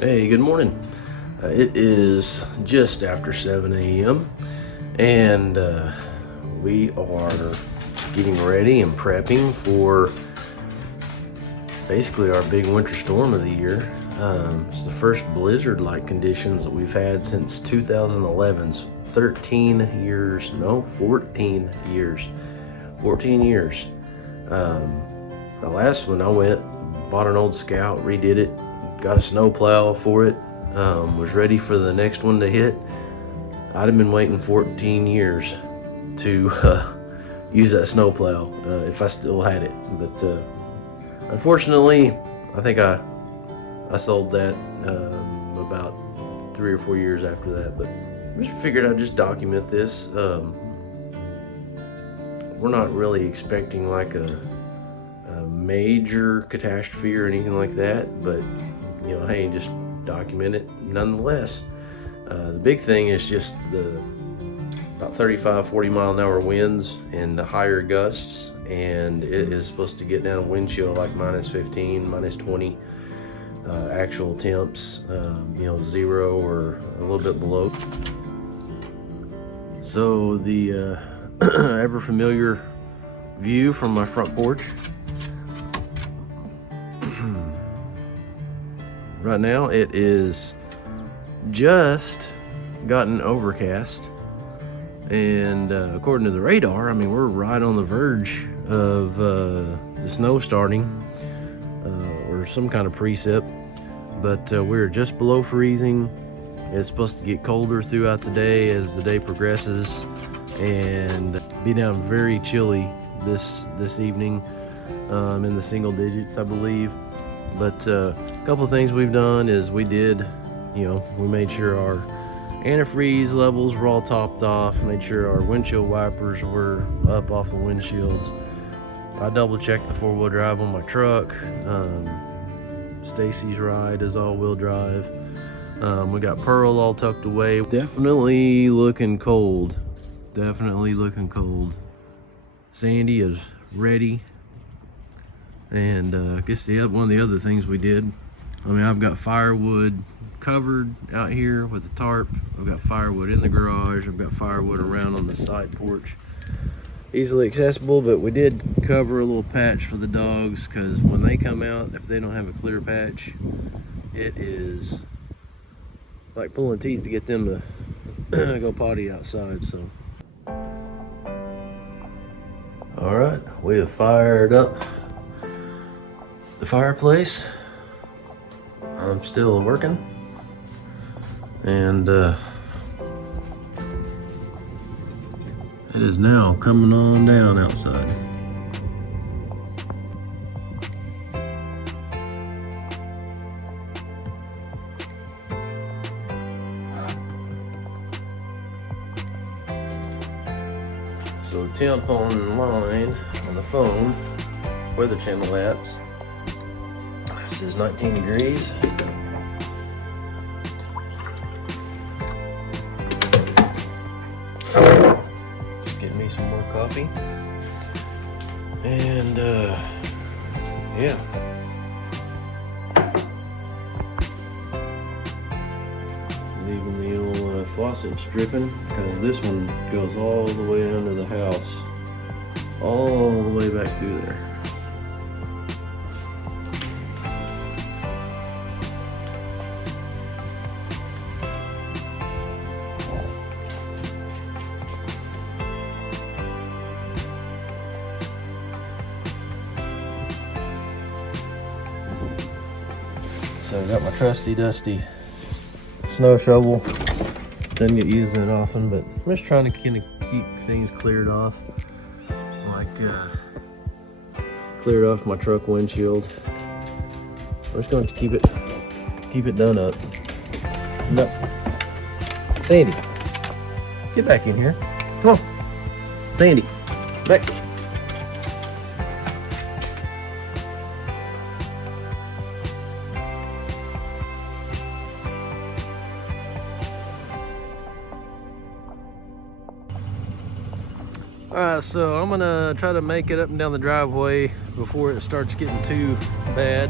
Hey, good morning. It is just after 7 a.m. and we are getting ready and prepping for basically our big winter storm of the year. It's the first blizzard-like conditions that we've had since 2011's 13 years, no, 14 years. 14 years. The last one I went, bought an old Scout, redid it, got a snow plow for it, was ready for the next one to hit. I'd have been waiting 14 years to use that snow plow if I still had it. But unfortunately, I think I sold that about 3 or 4 years after that. But I just figured I'd just document this. We're not really expecting like a major catastrophe or anything like that, but you know, hey, just document it nonetheless. The big thing is just the about 35-40 mile an hour winds and the higher gusts, and it is supposed to get down a wind chill like -15, -20, actual temps, you know, 0 or a little bit below. So the ever familiar view from my front porch. Right now it is just gotten overcast, and according to the radar, I mean, we're right on the verge of the snow starting or some kind of precip, but we're just below freezing. It's supposed to get colder throughout the day as the day progresses and be down very chilly this evening, in the single digits, I believe. But a couple of things we've done is we made sure our antifreeze levels were all topped off, made sure our windshield wipers were up off the windshields. I double checked the 4-wheel drive on my truck. Stacy's ride is all-wheel drive. We got Pearl all tucked away. Definitely looking cold. Definitely looking cold. Sandy is ready. And I guess one of the other things we did, I mean, I've got firewood covered out here with the tarp. I've got firewood in the garage. I've got firewood around on the side porch. Easily accessible, but we did cover a little patch for the dogs, because when they come out, if they don't have a clear patch, it is like pulling teeth to get them to go potty outside. So all right, we have fired up the fireplace. I'm still working, and it is now coming on down outside. So temp online on the phone, Weather Channel apps, this is 19 degrees. Just getting me some more coffee. And yeah. Leaving the old faucets dripping, because this one goes all the way under the house. All the way back through there. So I got my trusty dusty snow shovel. Doesn't get used that often, but I'm just trying to kind of keep things cleared off. Like cleared off my truck windshield. I'm just going to keep it done up. No, Sandy, get back in here. Come on, Sandy, back. Alright, so I'm gonna try to make it up and down the driveway before it starts getting too bad.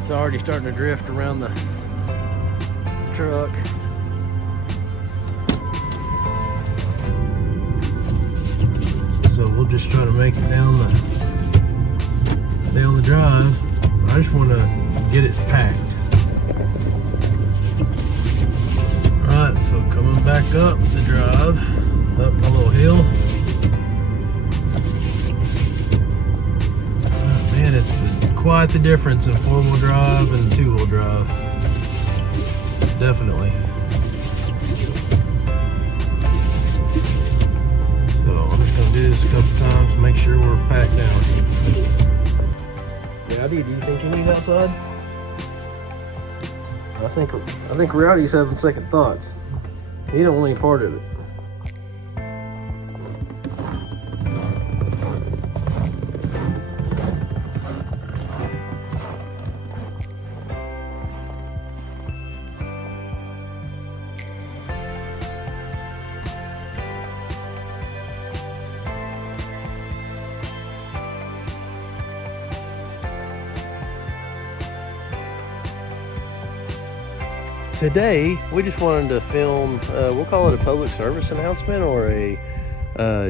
It's already starting to drift around the truck. So we'll just try to make it down the drive. I just want to get it packed. Alright, so coming back up the drive, up a little hill. Man, it's quite the difference in four-wheel drive and two-wheel drive. Definitely. So I'm just gonna do this a couple times to make sure we're packed down. Rowdy, do you think you need outside? I think Rowdy's having second thoughts. He don't want any part of it. Today, we just wanted to film, we'll call it a public service announcement, or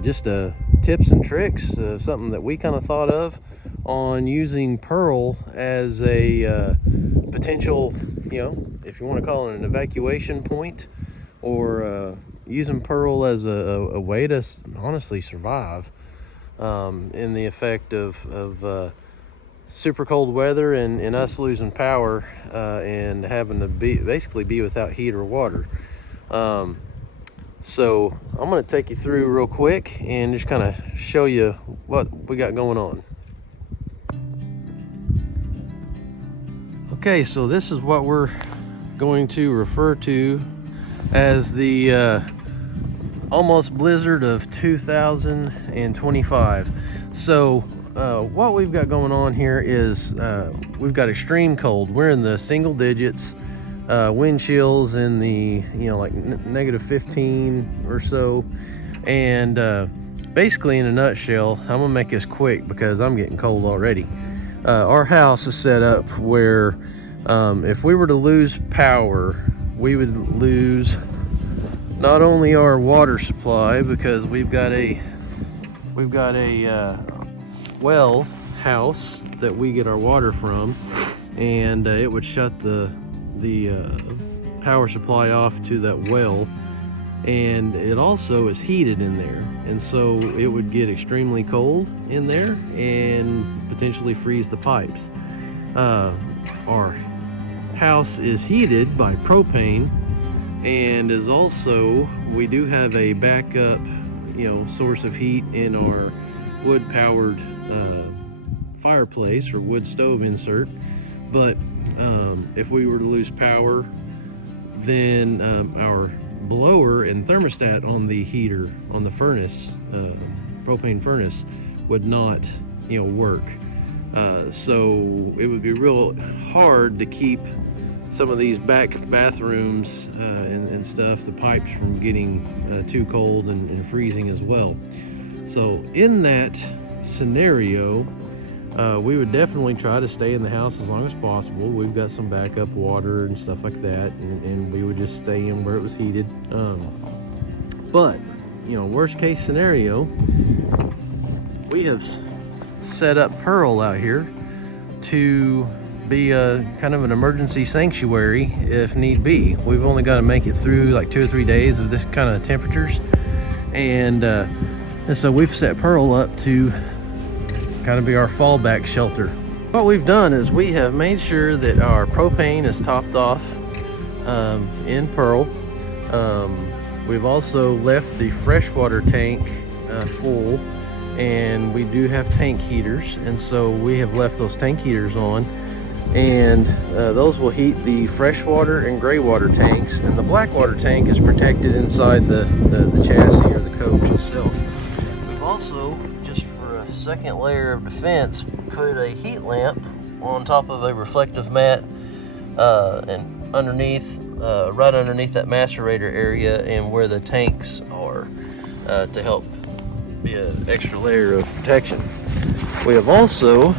just a tips and tricks, something that we kind of thought of on using Pearl as a potential, if you want to call it an evacuation point, or using Pearl as a way to honestly survive in the effect of super cold weather and us losing power and having to basically be without heat or water. So I'm going to take you through real quick and just kind of show you what we got going on. Okay, so this is what we're going to refer to as the almost blizzard of 2025. So what we've got going on here is we've got extreme cold. We're in the single digits, wind chills in the like negative 15 or so, and basically in a nutshell, I'm gonna make this quick because I'm getting cold already. Our house is set up where if we were to lose power, we would lose not only our water supply, because we've got a well house that we get our water from, and it would shut the power supply off to that well, and it also is heated in there, and so it would get extremely cold in there and potentially freeze the pipes. Our house is heated by propane, and is also, we do have a backup source of heat in our wood powered fireplace or wood stove insert. But if we were to lose power, then our blower and thermostat on the heater, on the furnace, propane furnace, would not work. So it would be real hard to keep some of these back bathrooms and stuff, the pipes, from getting too cold and freezing as well. So in that scenario, we would definitely try to stay in the house as long as possible. We've got some backup water and stuff like that, and we would just stay in where it was heated. But worst case scenario, we have set up Pearl out here to be a kind of an emergency sanctuary if need be. We've only got to make it through like 2 or 3 days of this kind of temperatures, and so we've set Pearl up to kind of be our fallback shelter. What we've done is we have made sure that our propane is topped off in Pearl. We've also left the freshwater tank full, and we do have tank heaters, and so we have left those tank heaters on, and those will heat the freshwater and gray water tanks, and the black water tank is protected inside the chassis or the coach itself. We've also, just for a second layer of defense, put a heat lamp on top of a reflective mat and underneath, right underneath that macerator area and where the tanks are, to help be an extra layer of protection. We have also,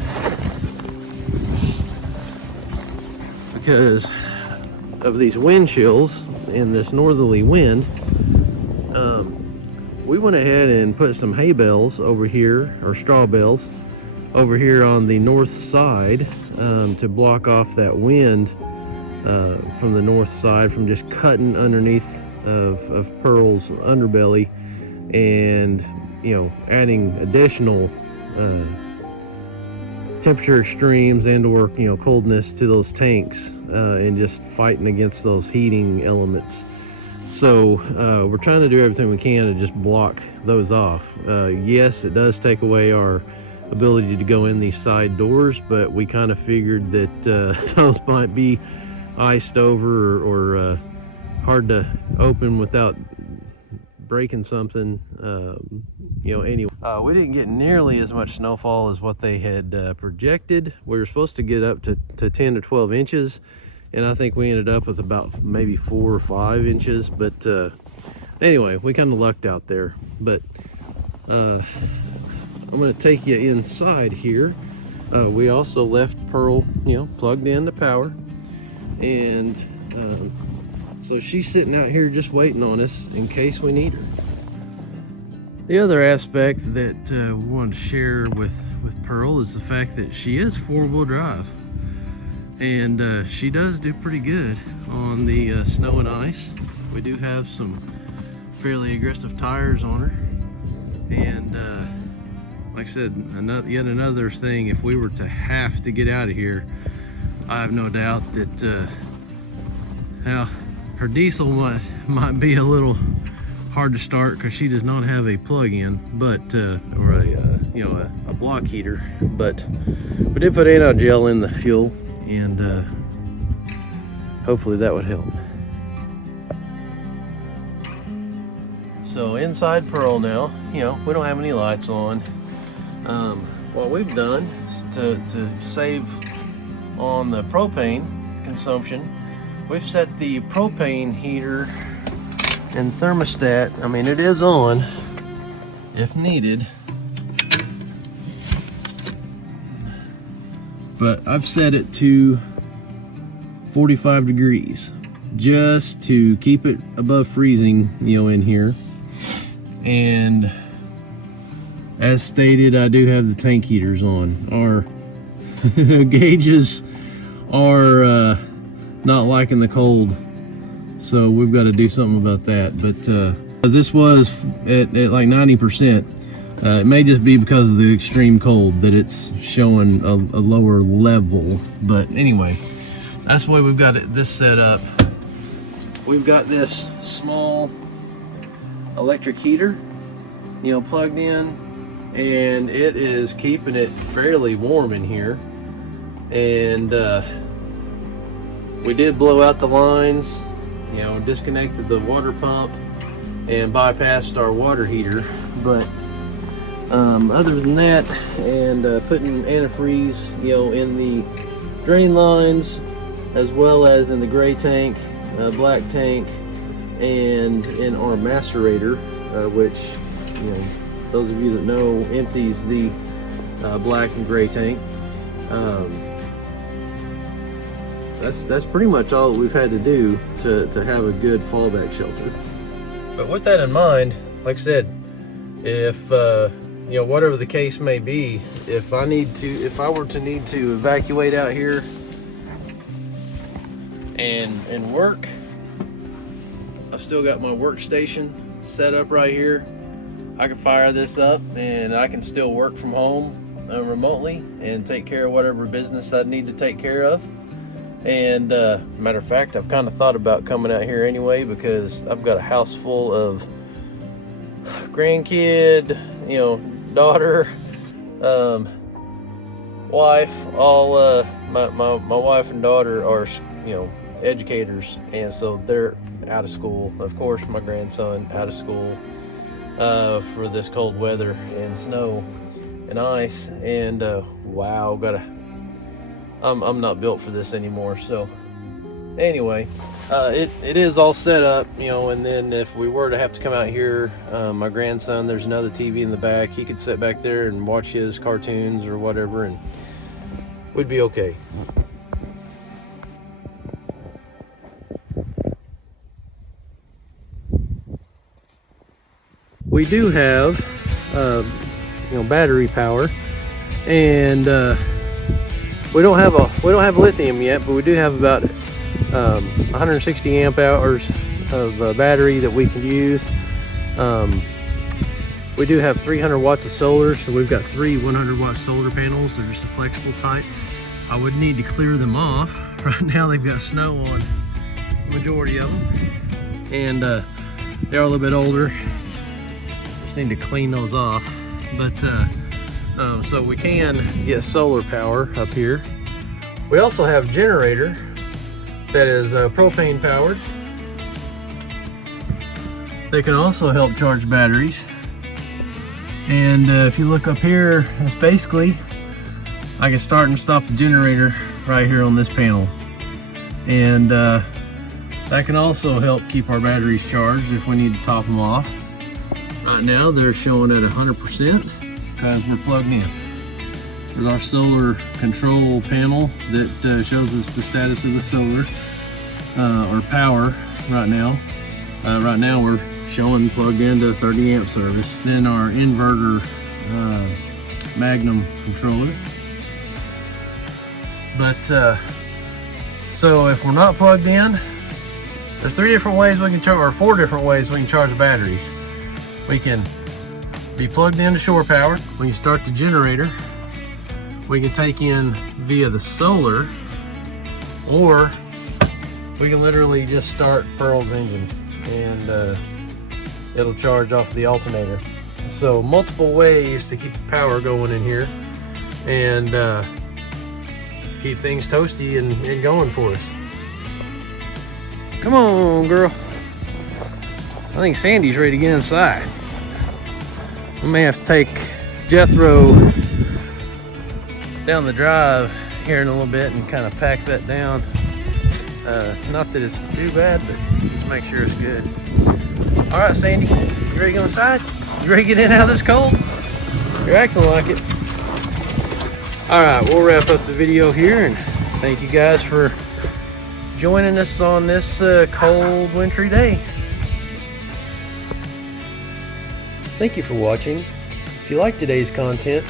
because of these wind chills and this northerly wind, we went ahead and put some hay bales over here, or straw bales over here on the north side, to block off that wind from the north side, from just cutting underneath of Pearl's underbelly, and adding additional temperature extremes and or coldness to those tanks, and just fighting against those heating elements. So we're trying to do everything we can to just block those off. Yes, it does take away our ability to go in these side doors, but we kind of figured that those might be iced over or hard to open without breaking something. Anyway, we didn't get nearly as much snowfall as what they had projected. We were supposed to get up to 10 to 12 inches, and I think we ended up with about maybe 4 or 5 inches. But anyway, we kind of lucked out there. But I'm going to take you inside here. We also left Pearl plugged in to power, and so she's sitting out here just waiting on us in case we need her. The other aspect that we wanted to share with Pearl is the fact that she is 4-wheel drive, and she does do pretty good on the snow and ice. We do have some fairly aggressive tires on her, and like I said, yet another thing, if we were to have to get out of here, I have no doubt that her diesel might be a little hard to start because she does not have a plug-in, but or a block heater. But we did put anode gel in the fuel, and hopefully that would help. So inside Pearl now, we don't have any lights on. What we've done is to save on the propane consumption, we've set the propane heater and thermostat. I mean, it is on if needed, but I've set it to 45 degrees just to keep it above freezing, in here. And as stated, I do have the tank heaters on. Our gauges are not liking the cold, so we've got to do something about that. But as this was at like 90%, it may just be because of the extreme cold that it's showing a lower level. But anyway, that's the way we've got this set up. We've got this small electric heater, plugged in, and it is keeping it fairly warm in here. And we did blow out the lines, disconnected the water pump and bypassed our water heater. But other than that, and putting antifreeze in the drain lines, as well as in the gray tank, black tank, and in our macerator, which those of you that know empties the black and gray tank. That's pretty much all that we've had to do to have a good fallback shelter. But with that in mind, like I said, if whatever the case may be, if I were to need to evacuate out here and work, I've still got my workstation set up right here. I can fire this up and I can still work from home remotely and take care of whatever business I need to take care of. And matter of fact, I've kind of thought about coming out here anyway, because I've got a house full of grandkid, daughter, wife, all my wife and daughter are educators, and so they're out of school. Of course, my grandson out of school for this cold weather and snow and ice. And wow, I'm not built for this anymore. So anyway, it is all set up, and then if we were to have to come out here, my grandson, there's another TV in the back. He could sit back there and watch his cartoons or whatever, and we'd be okay. we do have battery power, and we don't have lithium yet, but we do have about 160 amp hours of battery that we can use. We do have 300 watts of solar, so we've got 3 100-watt solar panels. They're just a flexible type. I would need to clear them off. Right now they've got snow on the majority of them, and they are a little bit older. Just need to clean those off. But so we can get solar power up here. We also have a generator that is propane powered. They can also help charge batteries. And if you look up here, that's basically, I can start and stop the generator right here on this panel. And that can also help keep our batteries charged if we need to top them off. Right now they're showing at 100% because we're plugged in. There's our solar control panel that shows us the status of the solar or power right now. Right now we're showing plugged into 30 amp service. Then our inverter Magnum controller. But so if we're not plugged in, there's 3 different ways we can charge, or 4 different ways we can charge the batteries. We can be plugged into shore power. We can start the generator. We can take in via the solar, or we can literally just start Pearl's engine and it'll charge off the alternator. So multiple ways to keep the power going in here and keep things toasty and going for us. Come on, girl. I think Sandy's ready to get inside. We may have to take Jethro down the drive here in a little bit and kind of pack that down. Not that it's too bad, but just make sure it's good. All right, Sandy, you ready to go inside? You ready to get in out of this cold? You're acting like it. All right, we'll wrap up the video here, and thank you guys for joining us on this cold, wintry day. Thank you for watching. If you like today's content,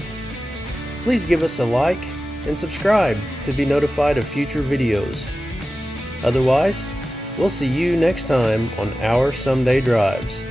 please give us a like and subscribe to be notified of future videos. Otherwise, we'll see you next time on Our Someday Drives.